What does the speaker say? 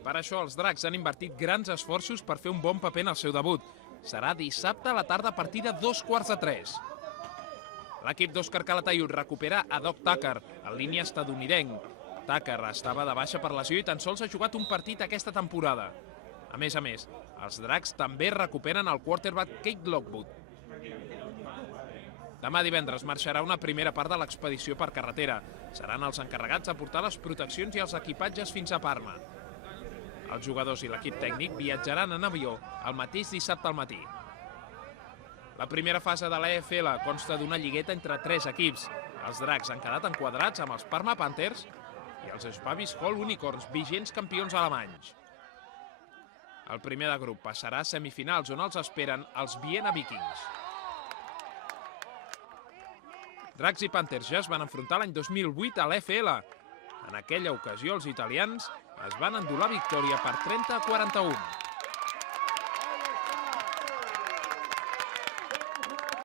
Per això els dracs han invertit grans esforços per fer un bon paper en el seu debut. Serà dissabte a la tarda a partir de 2:15. L'equip d'Òscar Calatayud recupera a Doc Tucker, en línia estadounidenc. Tucker estava de baixa per lesió i tan sols ha jugat un partit aquesta temporada. A més, els dracs també recuperen el quarterback Kate Lockwood. Demà divendres marxarà una primera part de l'expedició per carretera. Seran els encarregats de portar les proteccions i els equipatges fins a Parma. Els jugadors i l'equip tècnic viatjaran en avió el mateix dissabte al matí. La primera fase de l'EFL consta d'una lligueta entre 3 equips. Els dracs han quedat enquadrats amb els Parma Panthers i els Schwäbisch Hall Unicorns, vigents campions alemanys. El primer de grup passarà a semifinals, on els esperen els Vienna Vikings. Dracs i Panthers ja es van enfrontar l'any 2008 a l'EFL. En aquella ocasió els italians es van endur la victòria per 30-41.